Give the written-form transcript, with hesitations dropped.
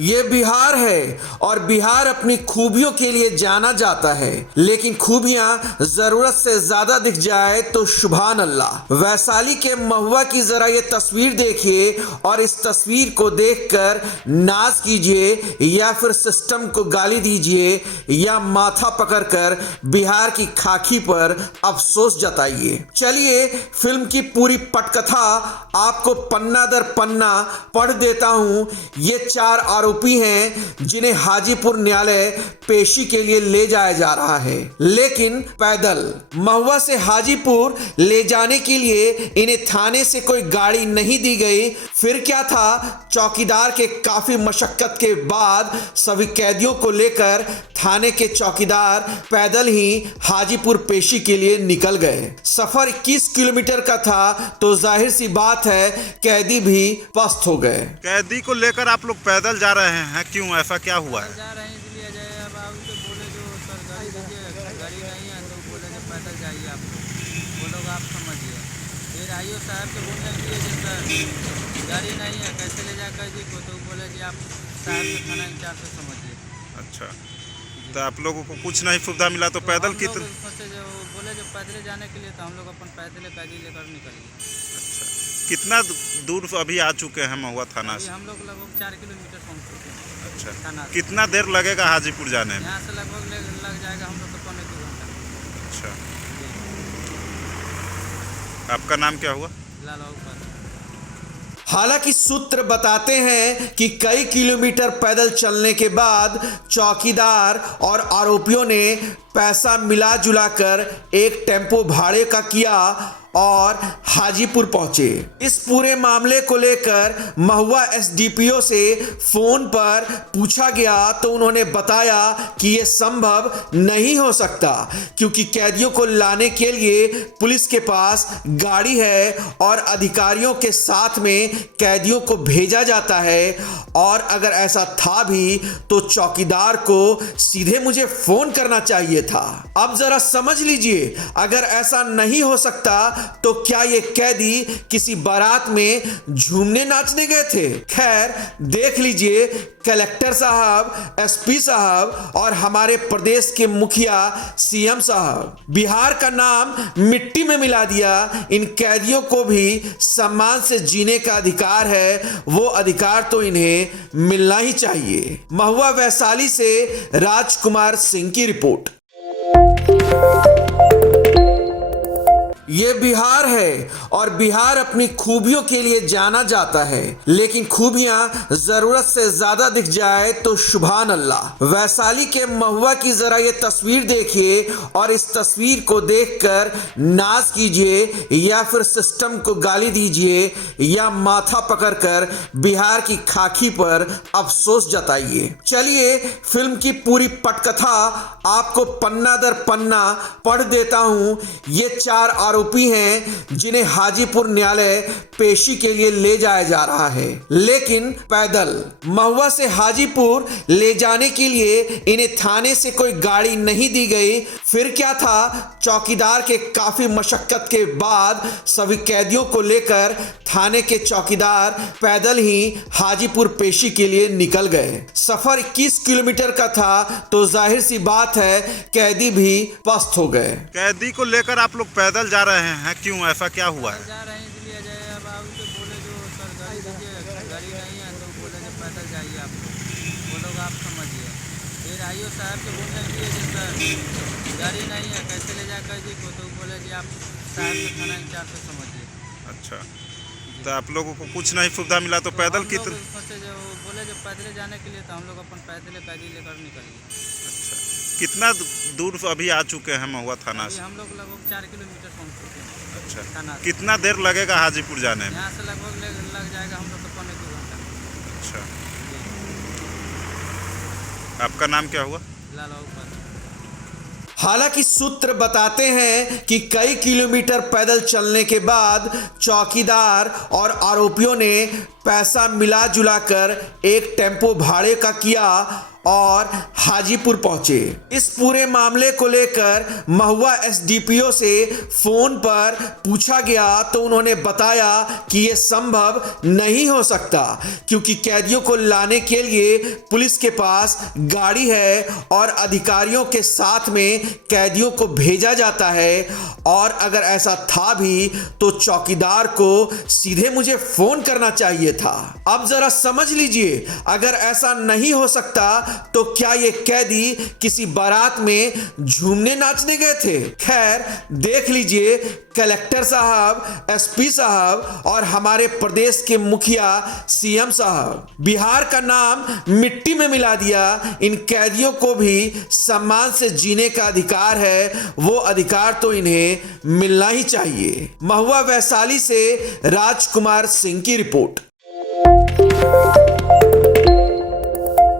ये बिहार है और बिहार अपनी खूबियों के लिए जाना जाता है, लेकिन खूबियां जरूरत से ज्यादा दिख जाए तो सुभान अल्लाह। वैशाली के महुआ की जरा ये तस्वीर देखिए और इस तस्वीर को देखकर नाज कीजिए या फिर सिस्टम को गाली दीजिए या माथा पकड़कर बिहार की खाकी पर अफसोस जताइए। चलिए फिल्म की पूरी पटकथा आपको पन्ना दर पन्ना पढ़ देता हूं। ये 4 आरोपी हैं जिन्हें हाजीपुर न्यायालय पेशी के लिए ले जाया जा रहा है, लेकिन पैदल। महुआ से हाजीपुर ले जाने के लिए इन्हें थाने से कोई गाड़ी नहीं दी गई। फिर क्या था, चौकीदार के काफी मशक्कत के बाद सभी कैदियों को लेकर थाने के चौकीदार पैदल ही हाजीपुर पेशी के लिए निकल गए। सफर 21 किलोमीटर का था तो जाहिर सी बात है कैदी भी पस्त हो गए। कैदी को लेकर आप लोग पैदल जा रहे हैं, क्यों, ऐसा क्या हुआ है? जा रहे हैं इसलिए जाए। अब आप उनसे बोले जो सर गाड़ी दीजिए, गाड़ी नहीं है तो बोले कि पैदल जाइए आप लोग, वो लोग आप समझिए। फिर आईओ साहब से बोलने के लिए सर गाड़ी नहीं है कैसे ले जाए कैदी को, तो बोले कि आप साहब से थाना इंचार्ज से समझिए। अच्छा, तो आप लोगों को कुछ नहीं सुविधा मिला तो पैदल कितने? जो बोले जो पैदल जाने के लिए, तो हम लोग अपन पैदल कैदी लेकर निकल गए। अच्छा, कितना दूर अभी आ चुके हैं महुआ थाना से? हम लोग लगभग 4 किलोमीटर पहुँच चुके हैं। अच्छा, थाना से कितना देर लगेगा हाजीपुर जाने में? यहाँ से लगभग लग जाएगा हम लोग को 1.5 घंटा। अच्छा, आपका नाम क्या हुआ? लाल बाबू। हालांकि सूत्र बताते हैं कि कई किलोमीटर पैदल चलने के बाद चौकीदार और आरोपियों ने पैसा मिला जुला कर एक टेम्पो भाड़े का किया और हाजीपुर पहुंचे। इस पूरे मामले को लेकर महुआ एसडीपीओ से फोन पर पूछा गया तो उन्होंने बताया कि यह संभव नहीं हो सकता, क्योंकि कैदियों को लाने के लिए पुलिस के पास गाड़ी है और अधिकारियों के साथ में कैदियों को भेजा जाता है, और अगर ऐसा था भी तो चौकीदार को सीधे मुझे फोन करना चाहिए था। अब जरा समझ लीजिए, अगर ऐसा नहीं हो सकता तो क्या ये कैदी किसी बारात में झूमने नाचने गए थे? खैर देख लीजिए, कलेक्टर साहब, एसपी साहब और हमारे प्रदेश के मुखिया सीएम साहब बिहार का नाम मिट्टी में मिला दिया। इन कैदियों को भी सम्मान से जीने का अधिकार है, वो अधिकार तो इन्हें मिलना ही चाहिए। महुआ वैशाली से राजकुमार सिंह की रिपोर्ट। ये बिहार है और बिहार अपनी खूबियों के लिए जाना जाता है, लेकिन खूबियां जरूरत से ज्यादा दिख जाए तो सुभान अल्लाह। वैशाली के महुआ की जरा ये तस्वीर देखिए और इस तस्वीर को देखकर नाज कीजिए या फिर सिस्टम को गाली दीजिए या माथा पकड़कर बिहार की खाकी पर अफसोस जताइए। चलिए फिल्म की पूरी पटकथा आपको पन्ना दर पन्ना पढ़ देता हूं। ये 4 आरोपी हैं जिन्हें हाजीपुर न्यायालय पेशी के लिए ले जाया जा रहा है, लेकिन पैदल। महुआ से हाजीपुर ले जाने के लिए इन्हें थाने से कोई गाड़ी नहीं दी गई। फिर क्या था, चौकीदार के काफी मशक्कत के बाद सभी कैदियों को लेकर थाने के चौकीदार पैदल ही हाजीपुर पेशी के लिए निकल गए। सफर 21 किलोमीटर का था तो जाहिर सी बात है कैदी भी पस्त हो गए। कैदी को लेकर आप लोग पैदल जा रहे हैं, क्यों, ऐसा क्या हुआ है? जा रहे हैं इसलिए जाए। अब आप उनसे बोले जो सर गाड़ी दीजिए, गाड़ी नहीं है तो बोले कि पैदल जाइए आप लोग, वो लोग आप समझिए। फिर आईओ साहब से बोलने के लिए सर गाड़ी नहीं है कैसे ले जाए कैदी को, तो बोले कि आप साहब से थाना इंचार्ज से समझिए। अच्छा, तो आप लोगों को कुछ नहीं सुविधा मिला तो पैदल कितने? जो बोले जो पैदल जाने के लिए, तो हम लोग अपन पैदल कैदी लेकर निकल गए। अच्छा, कितना दूर अभी आ चुके हैं महुआ थाना से? हम लोग लगभग 4 किलोमीटर पहुँच चुके हैं। अच्छा, थाना से कितना देर लगेगा हाजीपुर जाने में? यहाँ से लगभग लग जाएगा हम लोग को 1.5 घंटा। अच्छा, आपका नाम क्या हुआ? लाल बाबू। हालांकि सूत्र बताते हैं कि कई किलोमीटर पैदल चलने के बाद चौकीदार और आरोपियों ने पैसा मिला जुला कर एक टेम्पो भाड़े का किया और हाजीपुर पहुंचे। इस पूरे मामले को लेकर महुआ एसडीपीओ से फोन पर पूछा गया तो उन्होंने बताया कि यह संभव नहीं हो सकता, क्योंकि कैदियों को लाने के लिए पुलिस के पास गाड़ी है और अधिकारियों के साथ में कैदियों को भेजा जाता है, और अगर ऐसा था भी तो चौकीदार को सीधे मुझे फोन करना चाहिए था। अब जरा समझ लीजिए, अगर ऐसा नहीं हो सकता तो क्या ये कैदी किसी बारात में झूमने नाचने गए थे? खैर, देख लीजिए, कलेक्टर साहब, एसपी साहब और हमारे प्रदेश के मुखिया सीएम साहब, बिहार का नाम मिट्टी में मिला दिया। इन कैदियों को भी सम्मान से जीने का अधिकार है, वो अधिकार तो इन्हें मिलना ही चाहिए। महुआ वैशाली से राजकुमार सिंह की रिपोर्ट।